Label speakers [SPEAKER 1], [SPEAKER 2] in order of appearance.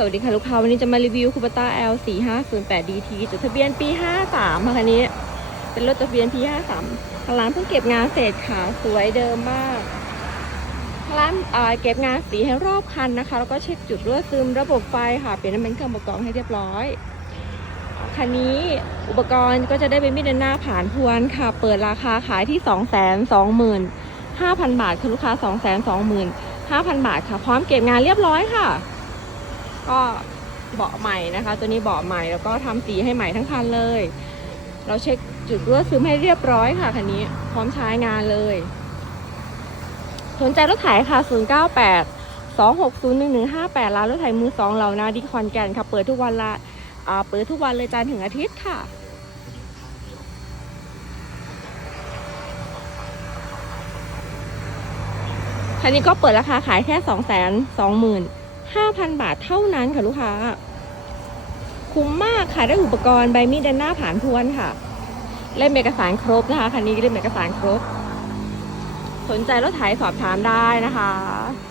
[SPEAKER 1] สวัสดีค่ะลูกค้าวันนี้จะมารีวิวคูปต้า L 4 5 0 8 DT จดทะเบียนปี 53ค่ะคันนี้ เป็นรถจดทะเบียนปี 53ทางร้านเพิ่งเก็บงานเสร็จค่ะ สวยเดิมมากทางร้านอ่าเก็บงานสีให้รอบคันนะคะ แล้วก็เช็คจุดรั่วซึมระบบไฟค่ะ เปลี่ยนน้ำมันเครื่องประกอบให้เรียบร้อยคันนี้อุปกรณ์ก็จะได้เป็นมิดเดินหน้าผ่านพวนค่ะ เปิดราคาขายที่ 2 2 5 0 0 0 บาทคุณลูกค้า 2 2 5 0 0 0 บาทค่ะ พร้อมเก็บงานเรียบร้อยค่ะ ก็เบาะใหม่นะคะ ตัวนี้เบาะใหม่แล้วก็ทำสีให้ใหม่ทั้งคันเลย เราเช็คจุดรั่วซึมให้เรียบร้อยค่ะคันนี้พร้อมใช้งานเลย สนใจรถไถค่ะ 098 260 1158ร้านรถไถมือสองเหล่านาดีคอนแก่นค่ะ เปิดทุกวันละเปิดทุกวันเลยจันทร์ถึงอาทิตย์ค่ะคันนี้ก็เปิดราคาขายแค่ 2 2 5 0 0 0 บาทเท่านั้นค่ะลูกค้า คุ้มมากค่ะได้อุปกรณ์ใบมีดด้านหน้าผ่านทวนค่ะ เล่มเอกสารครบนะคะคันนี้เล่มเอกสารครบ สนใจรถไถสอบถามได้นะคะ